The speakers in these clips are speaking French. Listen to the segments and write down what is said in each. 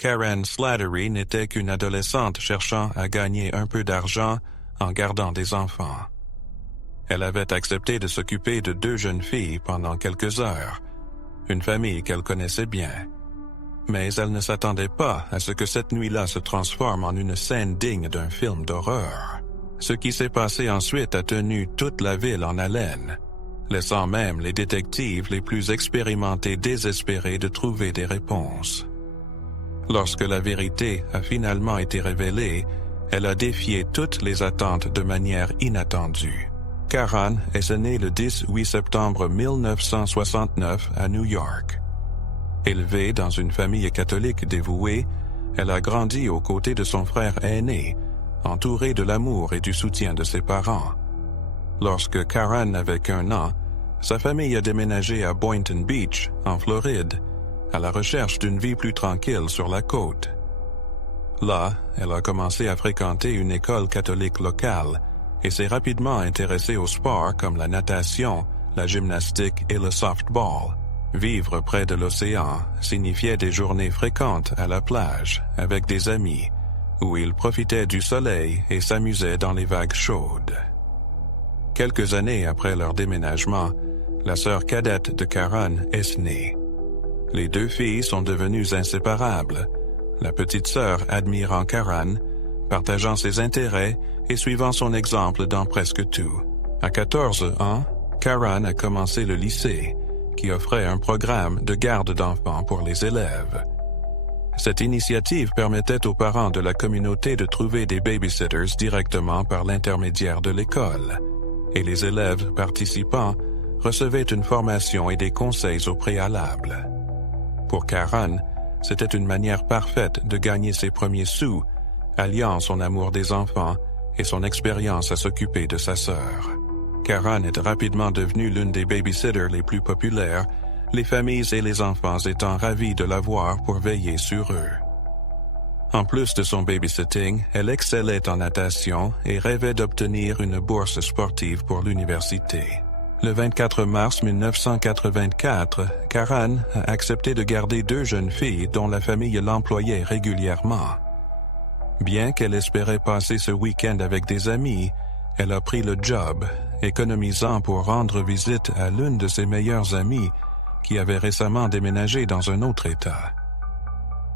Karen Slattery n'était qu'une adolescente cherchant à gagner un peu d'argent en gardant des enfants. Elle avait accepté de s'occuper de 2 jeunes filles pendant quelques heures, une famille qu'elle connaissait bien. Mais elle ne s'attendait pas à ce que cette nuit-là se transforme en une scène digne d'un film d'horreur. Ce qui s'est passé ensuite a tenu toute la ville en haleine, laissant même les détectives les plus expérimentés désespérés de trouver des réponses. Lorsque la vérité a finalement été révélée, elle a défié toutes les attentes de manière inattendue. Karen est née le 18 septembre 1969 à New York. Élevée dans une famille catholique dévouée, elle a grandi aux côtés de son frère aîné, entourée de l'amour et du soutien de ses parents. Lorsque Karen avait qu'1 an, sa famille a déménagé à Boynton Beach, en Floride, à la recherche d'une vie plus tranquille sur la côte. Là, elle a commencé à fréquenter une école catholique locale et s'est rapidement intéressée aux sports comme la natation, la gymnastique et le softball. Vivre près de l'océan signifiait des journées fréquentes à la plage avec des amis, où ils profitaient du soleil et s'amusaient dans les vagues chaudes. Quelques années après leur déménagement, la sœur cadette de Karen est née. Les 2 filles sont devenues inséparables, la petite sœur admirant Karen, partageant ses intérêts et suivant son exemple dans presque tout. À 14 ans, Karen a commencé le lycée, qui offrait un programme de garde d'enfants pour les élèves. Cette initiative permettait aux parents de la communauté de trouver des babysitters directement par l'intermédiaire de l'école, et les élèves participants recevaient une formation et des conseils au préalable. Pour Karen, c'était une manière parfaite de gagner ses premiers sous, alliant son amour des enfants et son expérience à s'occuper de sa sœur. Karen est rapidement devenue l'une des babysitters les plus populaires, les familles et les enfants étant ravis de la voir pour veiller sur eux. En plus de son babysitting, elle excellait en natation et rêvait d'obtenir une bourse sportive pour l'université. Le 24 mars 1984, Karen a accepté de garder 2 jeunes filles dont la famille l'employait régulièrement. Bien qu'elle espérait passer ce week-end avec des amis, elle a pris le job, économisant pour rendre visite à l'une de ses meilleures amies qui avait récemment déménagé dans un autre État.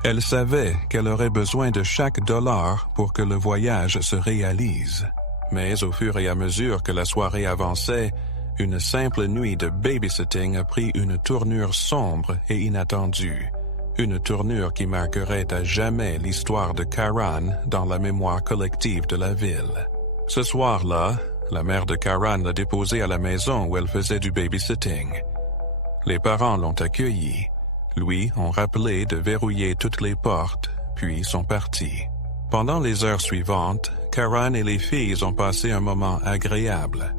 Elle savait qu'elle aurait besoin de chaque dollar pour que le voyage se réalise. Mais au fur et à mesure que la soirée avançait, une simple nuit de babysitting a pris une tournure sombre et inattendue. Une tournure qui marquerait à jamais l'histoire de Karen dans la mémoire collective de la ville. Ce soir-là, la mère de Karen l'a déposée à la maison où elle faisait du babysitting. Les parents l'ont accueillie, lui ont rappelé de verrouiller toutes les portes, puis sont partis. Pendant les heures suivantes, Karen et les filles ont passé un moment agréable.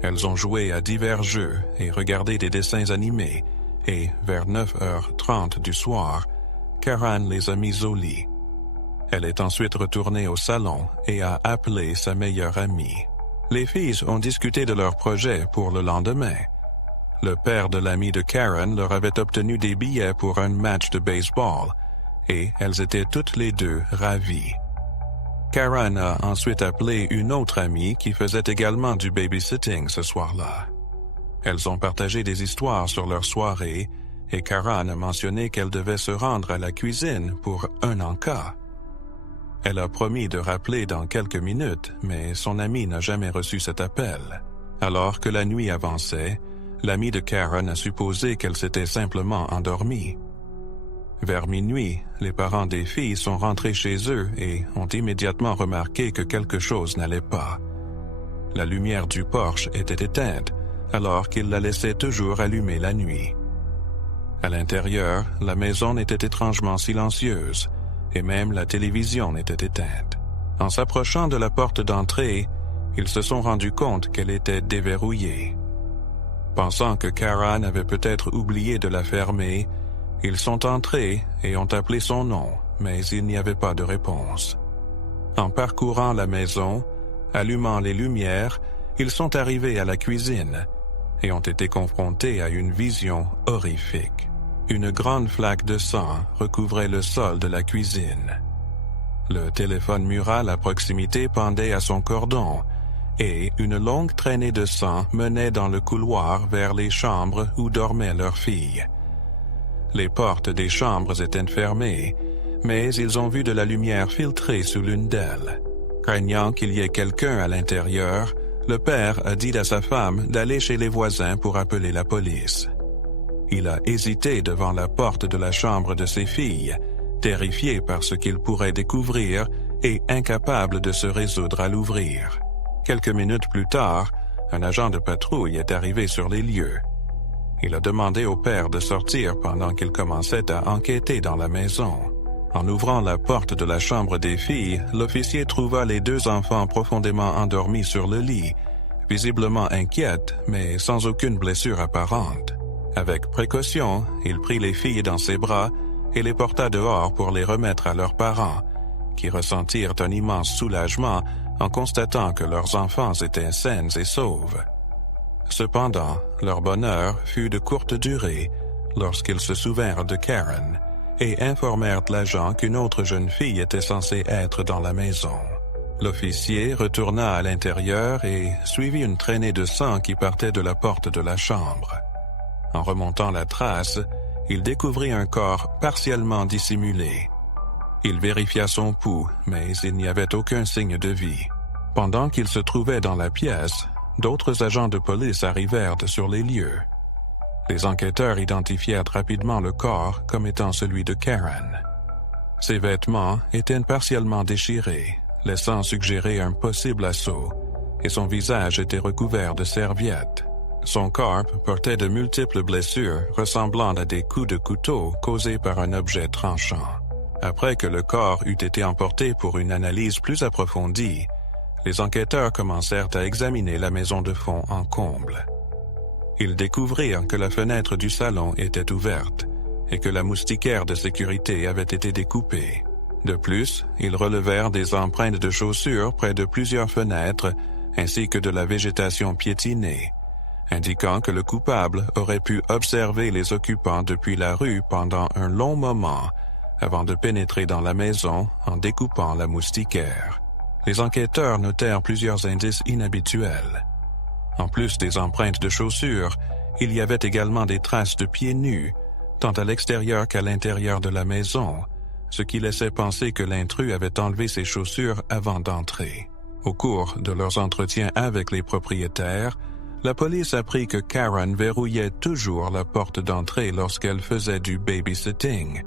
Elles ont joué à divers jeux et regardé des dessins animés, et vers 9h30 du soir, Karen les a mis au lit. Elle est ensuite retournée au salon et a appelé sa meilleure amie. Les filles ont discuté de leur projet pour le lendemain. Le père de l'amie de Karen leur avait obtenu des billets pour un match de baseball, et elles étaient toutes les 2 ravies. Karen a ensuite appelé une autre amie qui faisait également du babysitting ce soir-là. Elles ont partagé des histoires sur leur soirée et Karen a mentionné qu'elle devait se rendre à la cuisine pour un en-cas. Elle a promis de rappeler dans quelques minutes, mais son amie n'a jamais reçu cet appel. Alors que la nuit avançait, l'amie de Karen a supposé qu'elle s'était simplement endormie. Vers minuit, les parents des filles sont rentrés chez eux et ont immédiatement remarqué que quelque chose n'allait pas. La lumière du porche était éteinte, alors qu'ils la laissaient toujours allumée la nuit. À l'intérieur, la maison était étrangement silencieuse, et même la télévision était éteinte. En s'approchant de la porte d'entrée, ils se sont rendus compte qu'elle était déverrouillée. Pensant que Karen avait peut-être oublié de la fermer, ils sont entrés et ont appelé son nom, mais il n'y avait pas de réponse. En parcourant la maison, allumant les lumières, ils sont arrivés à la cuisine et ont été confrontés à une vision horrifique. une grande flaque de sang recouvrait le sol de la cuisine. Le téléphone mural à proximité pendait à son cordon, et une longue traînée de sang menait dans le couloir vers les chambres où dormait leur fille. Les portes des chambres étaient fermées, mais ils ont vu de la lumière filtrer sous l'une d'elles. Craignant qu'il y ait quelqu'un à l'intérieur, le père a dit à sa femme d'aller chez les voisins pour appeler la police. Il a hésité devant la porte de la chambre de ses filles, terrifié par ce qu'il pourrait découvrir et incapable de se résoudre à l'ouvrir. Quelques minutes plus tard, un agent de patrouille est arrivé sur les lieux. Il a demandé au père de sortir pendant qu'il commençait à enquêter dans la maison. En ouvrant la porte de la chambre des filles, l'officier trouva les deux enfants profondément endormis sur le lit, visiblement inquiètes, mais sans aucune blessure apparente. Avec précaution, il prit les filles dans ses bras et les porta dehors pour les remettre à leurs parents, qui ressentirent un immense soulagement en constatant que leurs enfants étaient sains et saufs. Cependant, leur bonheur fut de courte durée lorsqu'ils se souvinrent de Karen et informèrent l'agent qu'une autre jeune fille était censée être dans la maison. L'officier retourna à l'intérieur et suivit une traînée de sang qui partait de la porte de la chambre. En remontant la trace, il découvrit un corps partiellement dissimulé. Il vérifia son pouls, mais il n'y avait aucun signe de vie. Pendant qu'il se trouvait dans la pièce, d'autres agents de police arrivèrent sur les lieux. Les enquêteurs identifièrent rapidement le corps comme étant celui de Karen. Ses vêtements étaient partiellement déchirés, laissant suggérer un possible assaut, et son visage était recouvert de serviettes. Son corps portait de multiples blessures ressemblant à des coups de couteau causés par un objet tranchant. Après que le corps eut été emporté pour une analyse plus approfondie, les enquêteurs commencèrent à examiner la maison de fond en comble. Ils découvrirent que la fenêtre du salon était ouverte et que la moustiquaire de sécurité avait été découpée. De plus, ils relevèrent des empreintes de chaussures près de plusieurs fenêtres ainsi que de la végétation piétinée, indiquant que le coupable aurait pu observer les occupants depuis la rue pendant un long moment avant de pénétrer dans la maison en découpant la moustiquaire. Les enquêteurs notèrent plusieurs indices inhabituels. En plus des empreintes de chaussures, il y avait également des traces de pieds nus, tant à l'extérieur qu'à l'intérieur de la maison, ce qui laissait penser que l'intrus avait enlevé ses chaussures avant d'entrer. Au cours de leurs entretiens avec les propriétaires, la police apprit que Karen verrouillait toujours la porte d'entrée lorsqu'elle faisait du babysitting.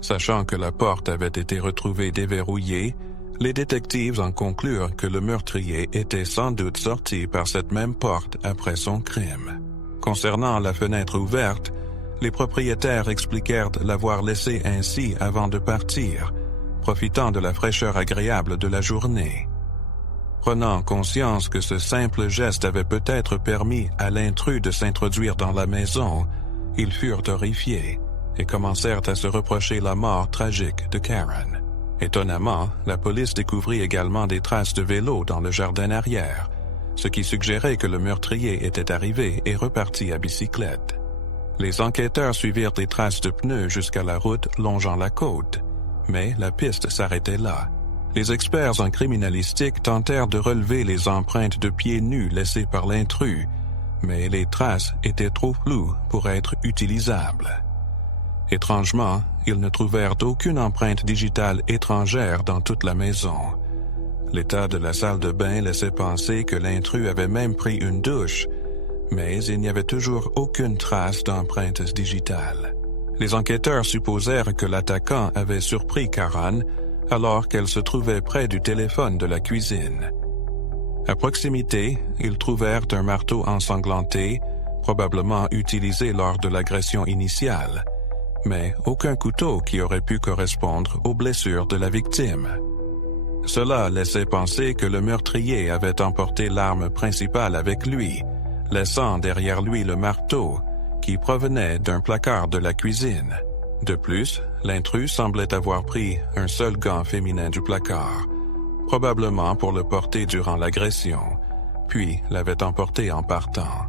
Sachant que la porte avait été retrouvée déverrouillée, les détectives en conclurent que le meurtrier était sans doute sorti par cette même porte après son crime. Concernant la fenêtre ouverte, les propriétaires expliquèrent l'avoir laissée ainsi avant de partir, profitant de la fraîcheur agréable de la journée. Prenant conscience que ce simple geste avait peut-être permis à l'intrus de s'introduire dans la maison, ils furent horrifiés et commencèrent à se reprocher la mort tragique de Karen. Étonnamment, la police découvrit également des traces de vélo dans le jardin arrière, ce qui suggérait que le meurtrier était arrivé et reparti à bicyclette. Les enquêteurs suivirent les traces de pneus jusqu'à la route longeant la côte, mais la piste s'arrêtait là. Les experts en criminalistique tentèrent de relever les empreintes de pieds nus laissées par l'intrus, mais les traces étaient trop floues pour être utilisables. Étrangement, ils ne trouvèrent aucune empreinte digitale étrangère dans toute la maison. L'état de la salle de bain laissait penser que l'intrus avait même pris une douche, mais il n'y avait toujours aucune trace d'empreinte digitale. Les enquêteurs supposèrent que l'attaquant avait surpris Karen alors qu'elle se trouvait près du téléphone de la cuisine. À proximité, ils trouvèrent un marteau ensanglanté, probablement utilisé lors de l'agression initiale, mais aucun couteau qui aurait pu correspondre aux blessures de la victime. Cela laissait penser que le meurtrier avait emporté l'arme principale avec lui, laissant derrière lui le marteau, qui provenait d'un placard de la cuisine. De plus, l'intrus semblait avoir pris un seul gant féminin du placard, probablement pour le porter durant l'agression, puis l'avait emporté en partant.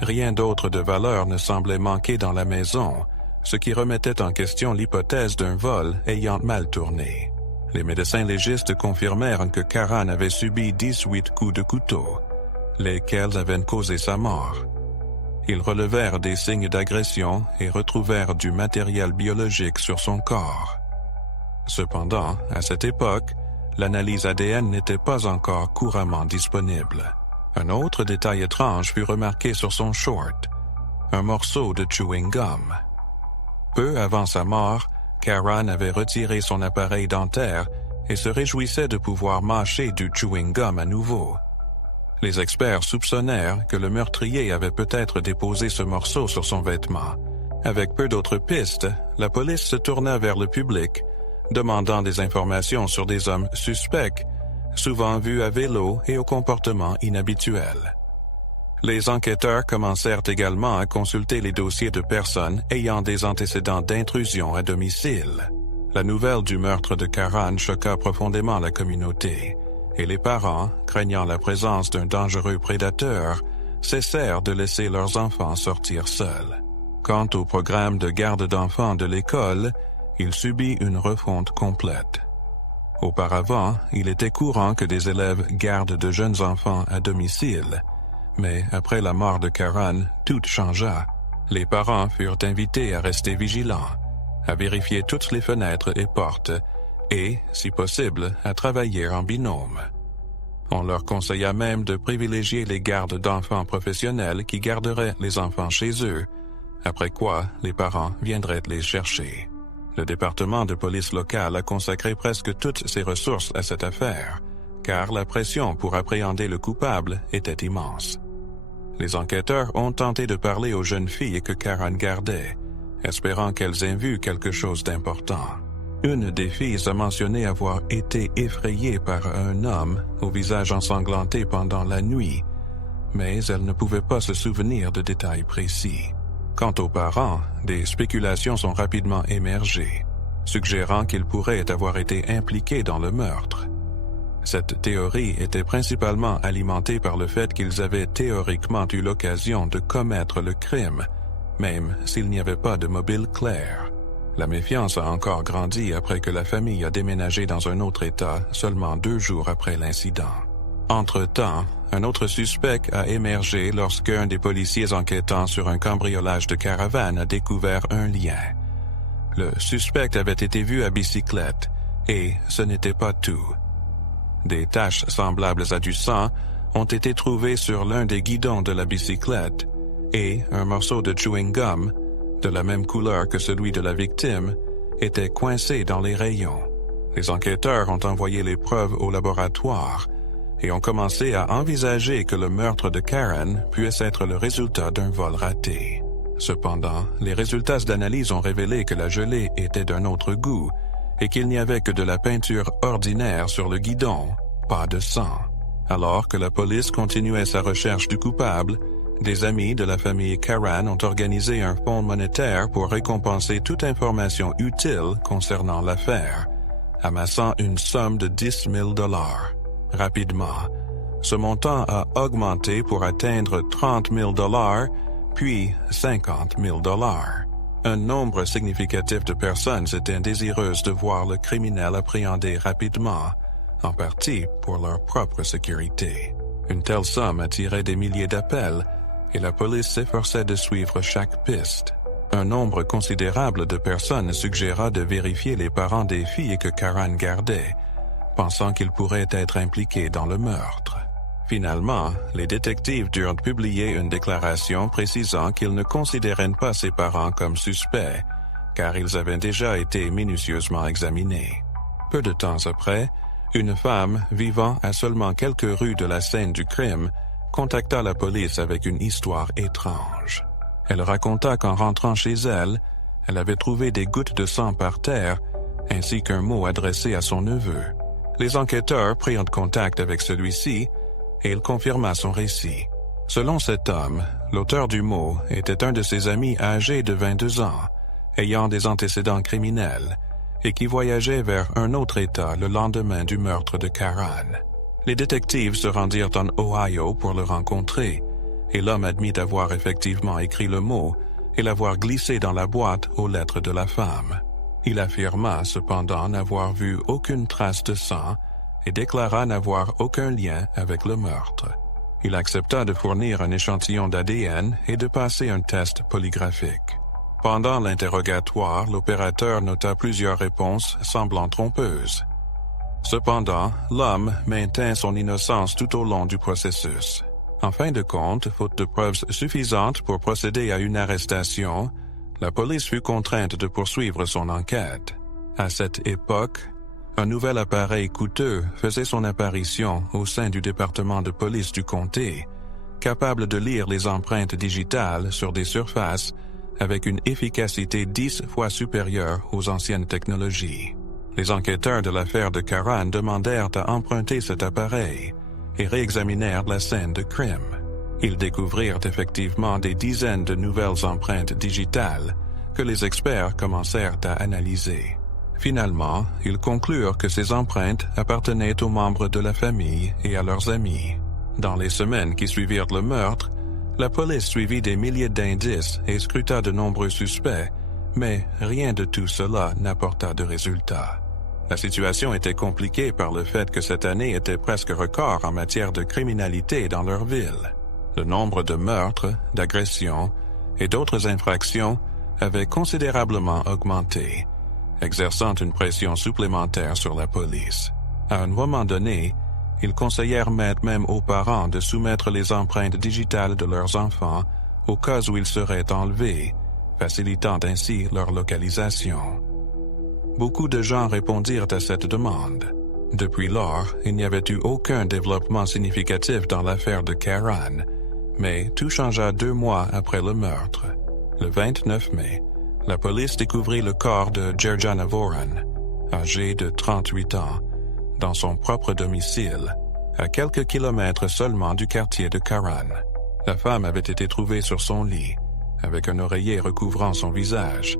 Rien d'autre de valeur ne semblait manquer dans la maison, ce qui remettait en question l'hypothèse d'un vol ayant mal tourné. Les médecins légistes confirmèrent que Karan avait subi 18 coups de couteau, lesquels avaient causé sa mort. Ils relevèrent des signes d'agression et retrouvèrent du matériel biologique sur son corps. Cependant, à cette époque, l'analyse ADN n'était pas encore couramment disponible. Un autre détail étrange fut remarqué sur son short, un morceau de chewing gum. Peu avant sa mort, Karan avait retiré son appareil dentaire et se réjouissait de pouvoir mâcher du chewing gum à nouveau. Les experts soupçonnèrent que le meurtrier avait peut-être déposé ce morceau sur son vêtement. Avec peu d'autres pistes, la police se tourna vers le public, demandant des informations sur des hommes suspects, souvent vus à vélo et au comportement inhabituel. Les enquêteurs commencèrent également à consulter les dossiers de personnes ayant des antécédents d'intrusion à domicile. La nouvelle du meurtre de Karan choqua profondément la communauté, et les parents, craignant la présence d'un dangereux prédateur, cessèrent de laisser leurs enfants sortir seuls. Quant au programme de garde d'enfants de l'école, il subit une refonte complète. Auparavant, il était courant que des élèves gardent de jeunes enfants à domicile, mais après la mort de Karan, tout changea. Les parents furent invités à rester vigilants, à vérifier toutes les fenêtres et portes, et, si possible, à travailler en binôme. On leur conseilla même de privilégier les gardes d'enfants professionnels qui garderaient les enfants chez eux, après quoi les parents viendraient les chercher. Le département de police locale a consacré presque toutes ses ressources à cette affaire, car la pression pour appréhender le coupable était immense. Les enquêteurs ont tenté de parler aux jeunes filles que Karan gardait, espérant qu'elles aient vu quelque chose d'important. Une des filles a mentionné avoir été effrayée par un homme au visage ensanglanté pendant la nuit, mais elle ne pouvait pas se souvenir de détails précis. Quant aux parents, des spéculations sont rapidement émergées, suggérant qu'ils pourraient avoir été impliqués dans le meurtre. Cette théorie était principalement alimentée par le fait qu'ils avaient théoriquement eu l'occasion de commettre le crime, même s'il n'y avait pas de mobile clair. La méfiance a encore grandi après que la famille a déménagé dans un autre État seulement 2 jours après l'incident. Entre-temps, un autre suspect a émergé lorsqu'un des policiers enquêtant sur un cambriolage de caravane a découvert un lien. Le suspect avait été vu à bicyclette, et ce n'était pas tout. Des taches semblables à du sang ont été trouvées sur l'un des guidons de la bicyclette, et un morceau de chewing gum, de la même couleur que celui de la victime, était coincé dans les rayons. Les enquêteurs ont envoyé les preuves au laboratoire et ont commencé à envisager que le meurtre de Karan puisse être le résultat d'un vol raté. Cependant, les résultats d'analyse ont révélé que la gelée était d'un autre goût et qu'il n'y avait que de la peinture ordinaire sur le guidon, pas de sang. Alors que la police continuait sa recherche du coupable, des amis de la famille Karan ont organisé un fonds monétaire pour récompenser toute information utile concernant l'affaire, amassant une somme de $10 000. Rapidement, ce montant a augmenté pour atteindre $30 000, puis $50 000. Un nombre significatif de personnes étaient désireuses de voir le criminel appréhendé rapidement, en partie pour leur propre sécurité. Une telle somme attirait des milliers d'appels, et la police s'efforçait de suivre chaque piste. Un nombre considérable de personnes suggéra de vérifier les parents des filles que Karan gardait, pensant qu'ils pourraient être impliqués dans le meurtre. Finalement, les détectives durent publier une déclaration précisant qu'ils ne considéraient pas ses parents comme suspects, car ils avaient déjà été minutieusement examinés. Peu de temps après, une femme vivant à seulement quelques rues de la scène du crime contacta la police avec une histoire étrange. Elle raconta qu'en rentrant chez elle, elle avait trouvé des gouttes de sang par terre, ainsi qu'un mot adressé à son neveu. Les enquêteurs prirent contact avec celui-ci, et il confirma son récit. Selon cet homme, l'auteur du mot était un de ses amis âgé de 22 ans, ayant des antécédents criminels, et qui voyageait vers un autre État le lendemain du meurtre de Karan. Les détectives se rendirent en Ohio pour le rencontrer, et l'homme admit avoir effectivement écrit le mot et l'avoir glissé dans la boîte aux lettres de la femme. Il affirma cependant n'avoir vu aucune trace de sang et déclara n'avoir aucun lien avec le meurtre. Il accepta de fournir un échantillon d'ADN et de passer un test polygraphique. Pendant l'interrogatoire, l'opérateur nota plusieurs réponses semblant trompeuses. Cependant, l'homme maintint son innocence tout au long du processus. En fin de compte, faute de preuves suffisantes pour procéder à une arrestation, la police fut contrainte de poursuivre son enquête. À cette époque, un nouvel appareil coûteux faisait son apparition au sein du département de police du comté, capable de lire les empreintes digitales sur des surfaces avec une efficacité 10 fois supérieure aux anciennes technologies. Les enquêteurs de l'affaire de Karan demandèrent à emprunter cet appareil et réexaminèrent la scène de crime. Ils découvrirent effectivement des dizaines de nouvelles empreintes digitales que les experts commencèrent à analyser. Finalement, ils conclurent que ces empreintes appartenaient aux membres de la famille et à leurs amis. Dans les semaines qui suivirent le meurtre, la police suivit des milliers d'indices et scruta de nombreux suspects, mais rien de tout cela n'apporta de résultat. La situation était compliquée par le fait que cette année était presque record en matière de criminalité dans leur ville. Le nombre de meurtres, d'agressions et d'autres infractions avait considérablement augmenté, exerçant une pression supplémentaire sur la police. À un moment donné, ils conseillèrent même aux parents de soumettre les empreintes digitales de leurs enfants au cas où ils seraient enlevés, facilitant ainsi leur localisation. Beaucoup de gens répondirent à cette demande. Depuis lors, il n'y avait eu aucun développement significatif dans l'affaire de Karan, mais tout changea 2 mois après le meurtre. Le 29 mai, la police découvrit le corps de Jerjana Voran, âgé de 38 ans, dans son propre domicile, à quelques kilomètres seulement du quartier de Karan. La femme avait été trouvée sur son lit, avec un oreiller recouvrant son visage,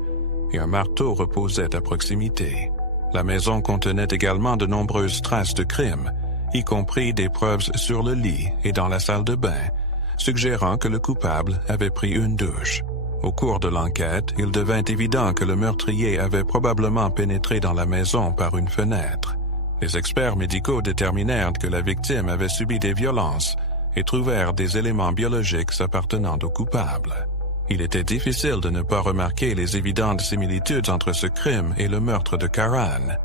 et un marteau reposait à proximité. La maison contenait également de nombreuses traces de crime, y compris des preuves sur le lit et dans la salle de bain, suggérant que le coupable avait pris une douche. Au cours de l'enquête, il devint évident que le meurtrier avait probablement pénétré dans la maison par une fenêtre. Les experts médicaux déterminèrent que la victime avait subi des violences et trouvèrent des éléments biologiques appartenant au coupable. Il était difficile de ne pas remarquer les évidentes similitudes entre ce crime et le meurtre de Karan.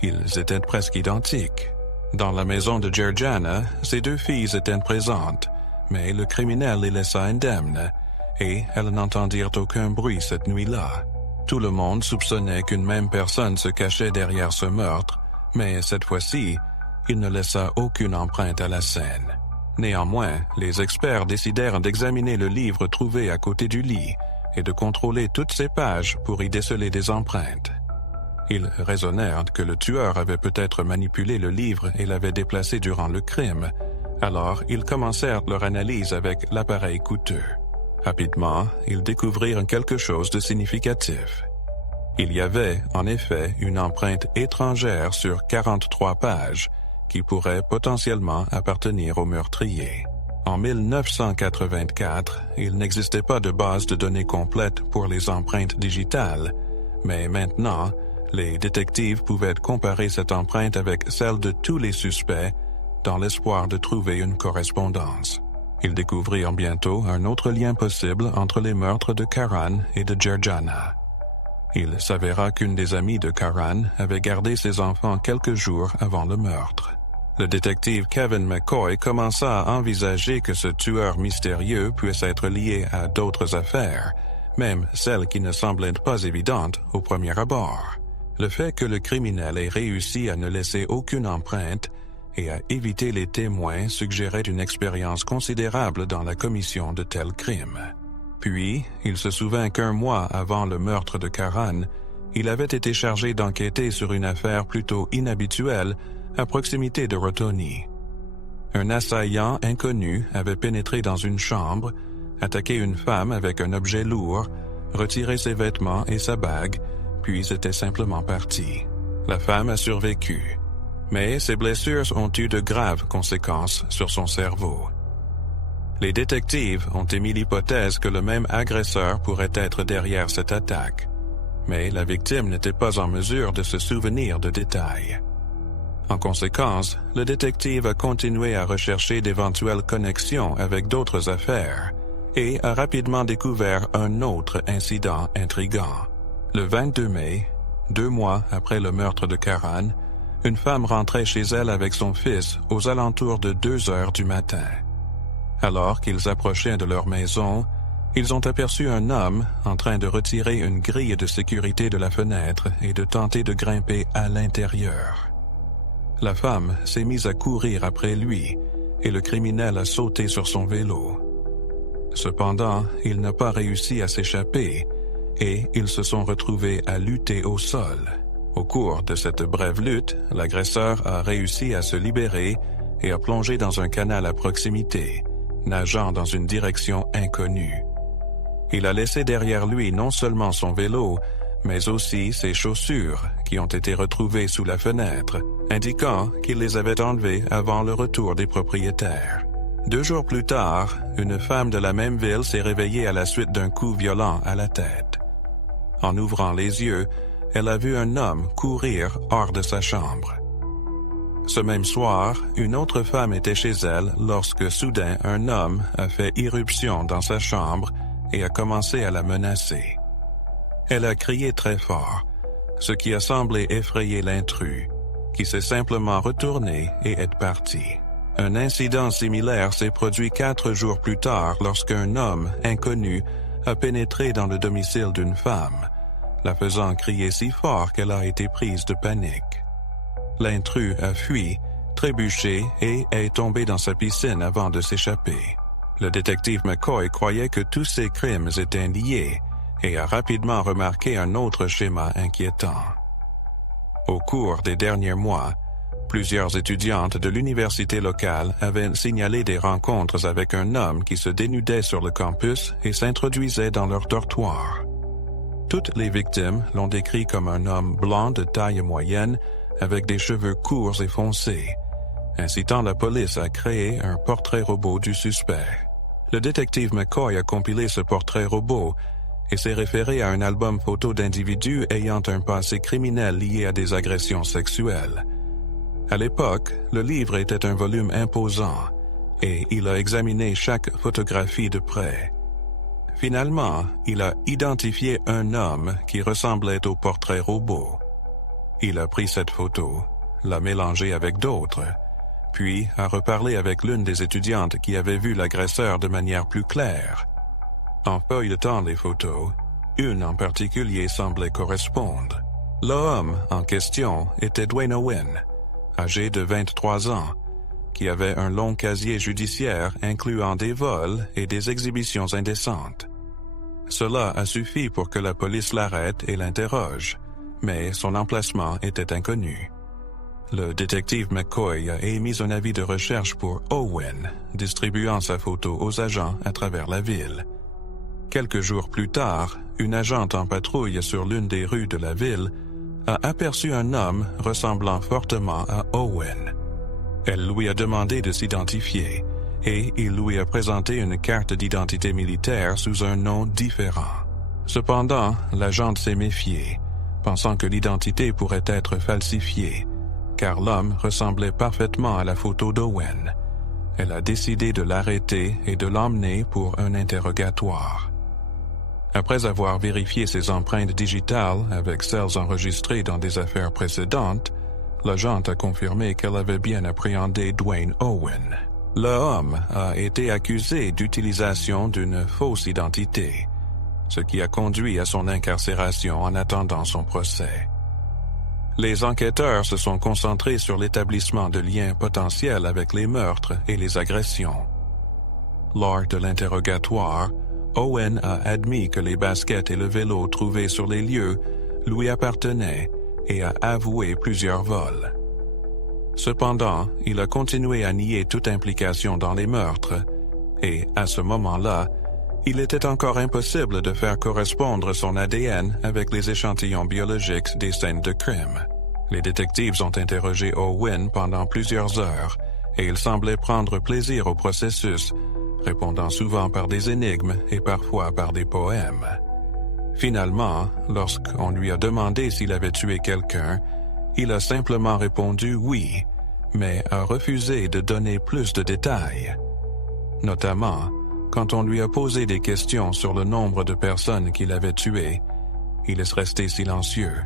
Ils étaient presque identiques. Dans la maison de Jerjana, ses 2 filles étaient présentes, mais le criminel les laissa indemnes, et elles n'entendirent aucun bruit cette nuit-là. Tout le monde soupçonnait qu'une même personne se cachait derrière ce meurtre, mais cette fois-ci, il ne laissa aucune empreinte à la scène. Néanmoins, les experts décidèrent d'examiner le livre trouvé à côté du lit et de contrôler toutes ses pages pour y déceler des empreintes. Ils raisonnèrent que le tueur avait peut-être manipulé le livre et l'avait déplacé durant le crime, alors ils commencèrent leur analyse avec l'appareil coûteux. Rapidement, ils découvrirent quelque chose de significatif. Il y avait, en effet, une empreinte étrangère sur 43 pages qui pourrait potentiellement appartenir au meurtrier. En 1984, il n'existait pas de base de données complète pour les empreintes digitales, mais maintenant, les détectives pouvaient comparer cette empreinte avec celle de tous les suspects dans l'espoir de trouver une correspondance. Ils découvrirent bientôt un autre lien possible entre les meurtres de Karan et de Jerjana. Il s'avéra qu'une des amies de Karan avait gardé ses enfants quelques jours avant le meurtre. Le détective Kevin McCoy commença à envisager que ce tueur mystérieux puisse être lié à d'autres affaires, même celles qui ne semblaient pas évidentes au premier abord. Le fait que le criminel ait réussi à ne laisser aucune empreinte et à éviter les témoins suggérait une expérience considérable dans la commission de tels crimes. Puis, il se souvint qu'1 mois avant le meurtre de Karan, il avait été chargé d'enquêter sur une affaire plutôt inhabituelle à proximité de Rotoni. Un assaillant inconnu avait pénétré dans une chambre, attaqué une femme avec un objet lourd, retiré ses vêtements et sa bague, puis était simplement parti. La femme a survécu, mais ses blessures ont eu de graves conséquences sur son cerveau. Les détectives ont émis l'hypothèse que le même agresseur pourrait être derrière cette attaque, mais la victime n'était pas en mesure de se souvenir de détails. En conséquence, le détective a continué à rechercher d'éventuelles connexions avec d'autres affaires et a rapidement découvert un autre incident intriguant. Le 22 mai, 2 mois après le meurtre de Karan, une femme rentrait chez elle avec son fils aux alentours de 2 heures du matin. Alors qu'ils approchaient de leur maison, ils ont aperçu un homme en train de retirer une grille de sécurité de la fenêtre et de tenter de grimper à l'intérieur. La femme s'est mise à courir après lui et le criminel a sauté sur son vélo. Cependant, il n'a pas réussi à s'échapper et ils se sont retrouvés à lutter au sol. Au cours de cette brève lutte, l'agresseur a réussi à se libérer et a plongé dans un canal à proximité, nageant dans une direction inconnue. Il a laissé derrière lui non seulement son vélo, mais aussi ses chaussures qui ont été retrouvées sous la fenêtre, indiquant qu'il les avait enlevées avant le retour des propriétaires. 2 jours plus tard, une femme de la même ville s'est réveillée à la suite d'un coup violent à la tête. En ouvrant les yeux, elle a vu un homme courir hors de sa chambre. Ce même soir, une autre femme était chez elle lorsque soudain un homme a fait irruption dans sa chambre et a commencé à la menacer. Elle a crié très fort, ce qui a semblé effrayer l'intrus, qui s'est simplement retourné et est parti. Un incident similaire s'est produit 4 jours plus tard lorsqu'un homme inconnu a pénétré dans le domicile d'une femme, la faisant crier si fort qu'elle a été prise de panique. L'intrus a fui, trébuché et est tombé dans sa piscine avant de s'échapper. Le détective McCoy croyait que tous ces crimes étaient liés et a rapidement remarqué un autre schéma inquiétant. Au cours des derniers mois, plusieurs étudiantes de l'université locale avaient signalé des rencontres avec un homme qui se dénudait sur le campus et s'introduisait dans leur dortoir. Toutes les victimes l'ont décrit comme un homme blanc de taille moyenne avec des cheveux courts et foncés, incitant la police à créer un portrait robot du suspect. Le détective McCoy a compilé ce portrait robot et s'est référé à un album photo d'individus ayant un passé criminel lié à des agressions sexuelles. À l'époque, le livre était un volume imposant et il a examiné chaque photographie de près. Finalement, il a identifié un homme qui ressemblait au portrait robot. Il a pris cette photo, l'a mélangée avec d'autres, puis a reparlé avec l'une des étudiantes qui avait vu l'agresseur de manière plus claire. En feuilletant les photos, une en particulier semblait correspondre. L'homme en question était Dwayne Owen, âgé de 23 ans, qui avait un long casier judiciaire incluant des vols et des exhibitions indécentes. Cela a suffi pour que la police l'arrête et l'interroge, mais son emplacement était inconnu. Le détective McCoy a émis un avis de recherche pour Owen, distribuant sa photo aux agents à travers la ville. Quelques jours plus tard, une agente en patrouille sur l'une des rues de la ville a aperçu un homme ressemblant fortement à Owen. Elle lui a demandé de s'identifier et il lui a présenté une carte d'identité militaire sous un nom différent. Cependant, l'agente s'est méfiée, pensant que l'identité pourrait être falsifiée, car l'homme ressemblait parfaitement à la photo d'Owen. Elle a décidé de l'arrêter et de l'emmener pour un interrogatoire. Après avoir vérifié ses empreintes digitales avec celles enregistrées dans des affaires précédentes, l'agente a confirmé qu'elle avait bien appréhendé Dwayne Owen. L'homme a été accusé d'utilisation d'une fausse identité, ce qui a conduit à son incarcération en attendant son procès. Les enquêteurs se sont concentrés sur l'établissement de liens potentiels avec les meurtres et les agressions. Lors de l'interrogatoire, Owen a admis que les baskets et le vélo trouvés sur les lieux lui appartenaient et a avoué plusieurs vols. Cependant, il a continué à nier toute implication dans les meurtres et, à ce moment-là, il était encore impossible de faire correspondre son ADN avec les échantillons biologiques des scènes de crime. Les détectives ont interrogé Owen pendant plusieurs heures et il semblait prendre plaisir au processus, répondant souvent par des énigmes et parfois par des poèmes. Finalement, lorsqu'on lui a demandé s'il avait tué quelqu'un, il a simplement répondu oui, mais a refusé de donner plus de détails. Notamment, quand on lui a posé des questions sur le nombre de personnes qu'il avait tuées, il est resté silencieux,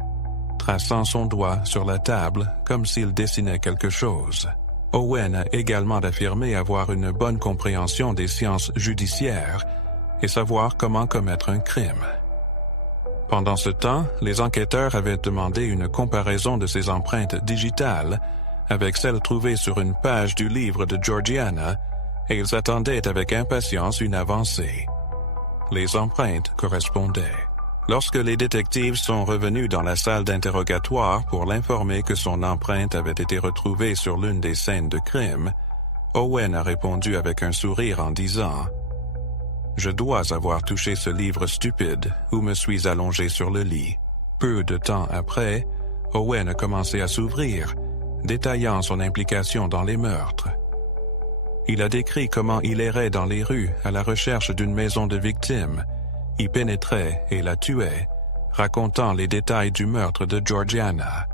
traçant son doigt sur la table comme s'il dessinait quelque chose. Owen a également affirmé avoir une bonne compréhension des sciences judiciaires et savoir comment commettre un crime. Pendant ce temps, les enquêteurs avaient demandé une comparaison de ses empreintes digitales avec celles trouvées sur une page du livre de Georgiana, et ils attendaient avec impatience une avancée. Les empreintes correspondaient. Lorsque les détectives sont revenus dans la salle d'interrogatoire pour l'informer que son empreinte avait été retrouvée sur l'une des scènes de crime, Owen a répondu avec un sourire en disant « Je dois avoir touché ce livre stupide où me suis allongé sur le lit. » Peu de temps après, Owen a commencé à s'ouvrir, détaillant son implication dans les meurtres. Il a décrit comment il errait dans les rues à la recherche d'une maison de victimes, y pénétrait et la tuait, racontant les détails du meurtre de Georgiana.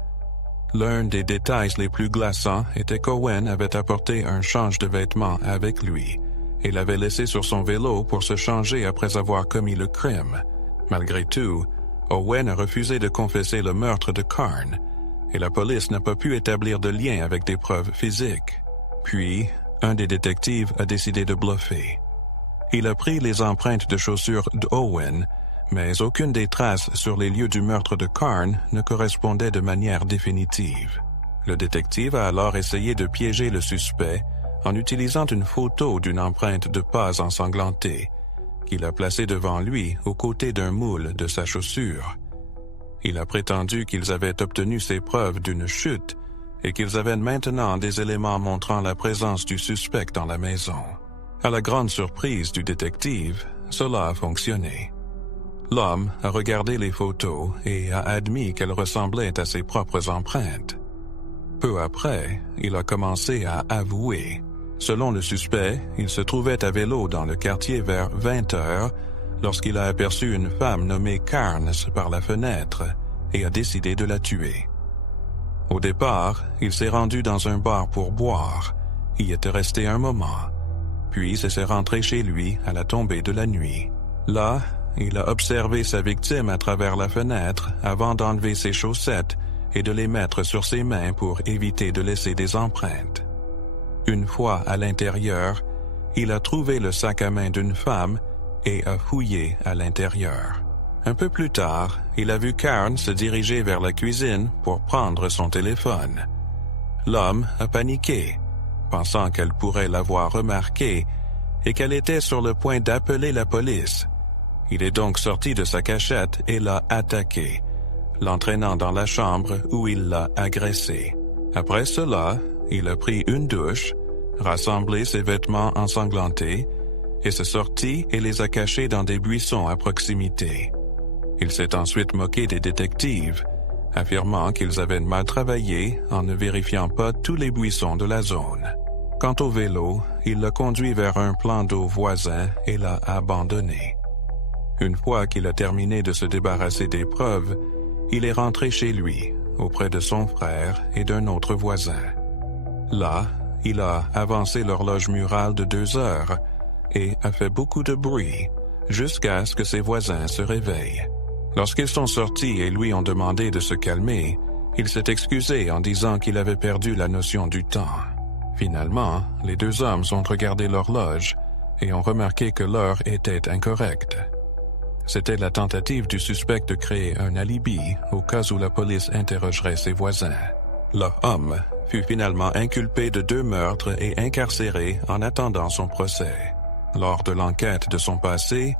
L'un des détails les plus glaçants était qu'Owen avait apporté un change de vêtements avec lui et l'avait laissé sur son vélo pour se changer après avoir commis le crime. Malgré tout, Owen a refusé de confesser le meurtre de Karn, et la police n'a pas pu établir de lien avec des preuves physiques. Puis, un des détectives a décidé de bluffer. Il a pris les empreintes de chaussures d'Owen, mais aucune des traces sur les lieux du meurtre de Karn ne correspondait de manière définitive. Le détective a alors essayé de piéger le suspect en utilisant une photo d'une empreinte de pas ensanglantée, qu'il a placée devant lui aux côtés d'un moule de sa chaussure. Il a prétendu qu'ils avaient obtenu ces preuves d'une chute et qu'ils avaient maintenant des éléments montrant la présence du suspect dans la maison. À la grande surprise du détective, cela a fonctionné. L'homme a regardé les photos et a admis qu'elles ressemblaient à ses propres empreintes. Peu après, il a commencé à avouer. Selon le suspect, il se trouvait à vélo dans le quartier vers 20 heures lorsqu'il a aperçu une femme nommée Carnes par la fenêtre et a décidé de la tuer. Au départ, il s'est rendu dans un bar pour boire, y était resté un moment, puis s'est rentré chez lui à la tombée de la nuit. Là, il a observé sa victime à travers la fenêtre avant d'enlever ses chaussettes et de les mettre sur ses mains pour éviter de laisser des empreintes. Une fois à l'intérieur, il a trouvé le sac à main d'une femme et a fouillé à l'intérieur. Un peu plus tard, il a vu Karn se diriger vers la cuisine pour prendre son téléphone. L'homme a paniqué, pensant qu'elle pourrait l'avoir remarqué et qu'elle était sur le point d'appeler la police. Il est donc sorti de sa cachette et l'a attaqué, l'entraînant dans la chambre où il l'a agressé. Après cela, il a pris une douche, rassemblé ses vêtements ensanglantés et s'est sorti et les a cachés dans des buissons à proximité. Il s'est ensuite moqué des détectives, affirmant qu'ils avaient mal travaillé en ne vérifiant pas tous les buissons de la zone. Quant au vélo, il l'a conduit vers un plan d'eau voisin et l'a abandonné. Une fois qu'il a terminé de se débarrasser des preuves, il est rentré chez lui, auprès de son frère et d'un autre voisin. Là, il a avancé l'horloge murale de 2 heures et a fait beaucoup de bruit, jusqu'à ce que ses voisins se réveillent. Lorsqu'ils sont sortis et lui ont demandé de se calmer, il s'est excusé en disant qu'il avait perdu la notion du temps. Finalement, les 2 hommes ont regardé l'horloge et ont remarqué que l'heure était incorrecte. C'était la tentative du suspect de créer un alibi au cas où la police interrogerait ses voisins. L'homme fut finalement inculpé de 2 meurtres et incarcéré en attendant son procès. Lors de l'enquête de son passé,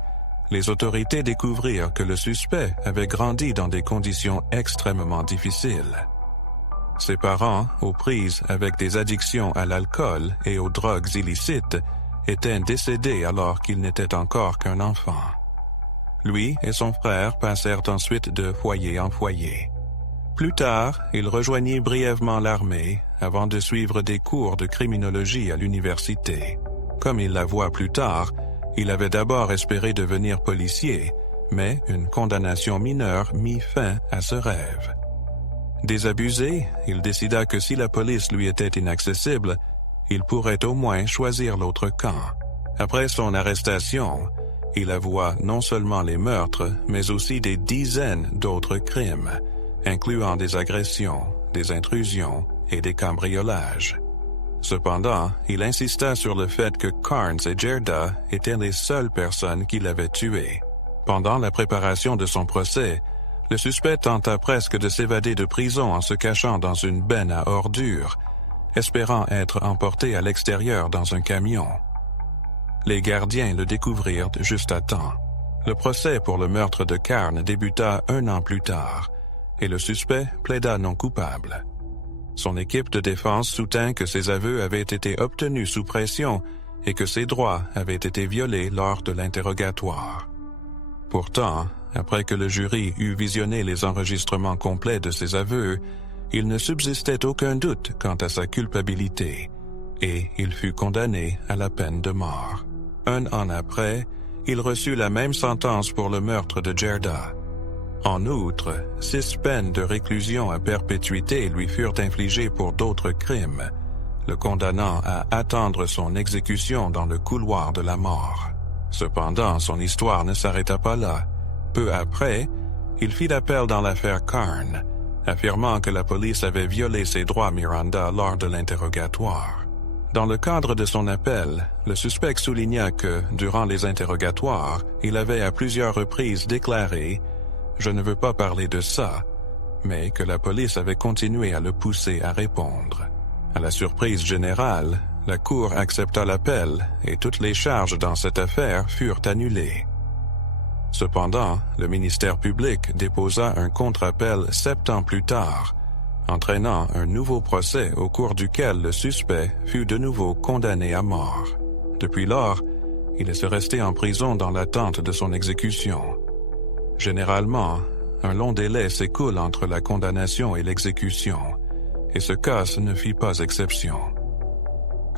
les autorités découvrirent que le suspect avait grandi dans des conditions extrêmement difficiles. Ses parents, aux prises avec des addictions à l'alcool et aux drogues illicites, étaient décédés alors qu'il n'était encore qu'un enfant. Lui et son frère passèrent ensuite de foyer en foyer. Plus tard, il rejoignit brièvement l'armée avant de suivre des cours de criminologie à l'université. comme il l'avoua plus tard, il avait d'abord espéré devenir policier, mais une condamnation mineure mit fin à ce rêve. Désabusé, il décida que si la police lui était inaccessible, il pourrait au moins choisir l'autre camp. Après son arrestation, il avoua non seulement les meurtres, mais aussi des dizaines d'autres crimes, incluant des agressions, des intrusions et des cambriolages. Cependant, il insista sur le fait que Carnes et Gerda étaient les seules personnes qui l'avaient tué. Pendant la préparation de son procès, le suspect tenta presque de s'évader de prison en se cachant dans une benne à ordures, espérant être emporté à l'extérieur dans un camion. Les gardiens le découvrirent juste à temps. Le procès pour le meurtre de Carnes débuta 1 an plus tard, et le suspect plaida non coupable. Son équipe de défense soutint que ses aveux avaient été obtenus sous pression et que ses droits avaient été violés lors de l'interrogatoire. Pourtant, après que le jury eut visionné les enregistrements complets de ses aveux, il ne subsistait aucun doute quant à sa culpabilité, et il fut condamné à la peine de mort. 1 an après, il reçut la même sentence pour le meurtre de Gerda. En outre, 6 peines de réclusion à perpétuité lui furent infligées pour d'autres crimes, le condamnant à attendre son exécution dans le couloir de la mort. Cependant, son histoire ne s'arrêta pas là. Peu après, il fit appel dans l'affaire Carnes, affirmant que la police avait violé ses droits à Miranda lors de l'interrogatoire. Dans le cadre de son appel, le suspect souligna que, durant les interrogatoires, il avait à plusieurs reprises déclaré « Je ne veux pas parler de ça », mais que la police avait continué à le pousser à répondre. À la surprise générale, la Cour accepta l'appel et toutes les charges dans cette affaire furent annulées. Cependant, le ministère public déposa un contre-appel 7 ans plus tard, entraînant un nouveau procès au cours duquel le suspect fut de nouveau condamné à mort. Depuis lors, il est resté en prison dans l'attente de son exécution. Généralement, un long délai s'écoule entre la condamnation et l'exécution, et ce cas ne fit pas exception.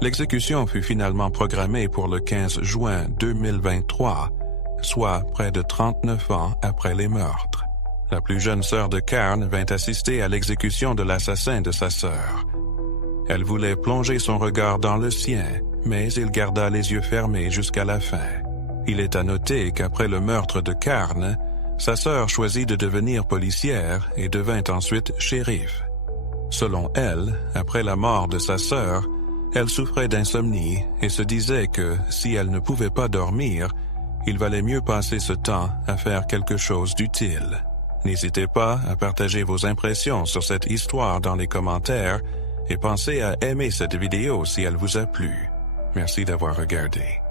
L'exécution fut finalement programmée pour le 15 juin 2023, soit près de 39 ans après les meurtres. La plus jeune sœur de Carnes vint assister à l'exécution de l'assassin de sa sœur. Elle voulait plonger son regard dans le sien, mais il garda les yeux fermés jusqu'à la fin. Il est à noter qu'après le meurtre de Carnes, sa sœur choisit de devenir policière et devint ensuite shérif. Selon elle, après la mort de sa sœur, elle souffrait d'insomnie et se disait que, si elle ne pouvait pas dormir, il valait mieux passer ce temps à faire quelque chose d'utile. N'hésitez pas à partager vos impressions sur cette histoire dans les commentaires et pensez à aimer cette vidéo si elle vous a plu. Merci d'avoir regardé.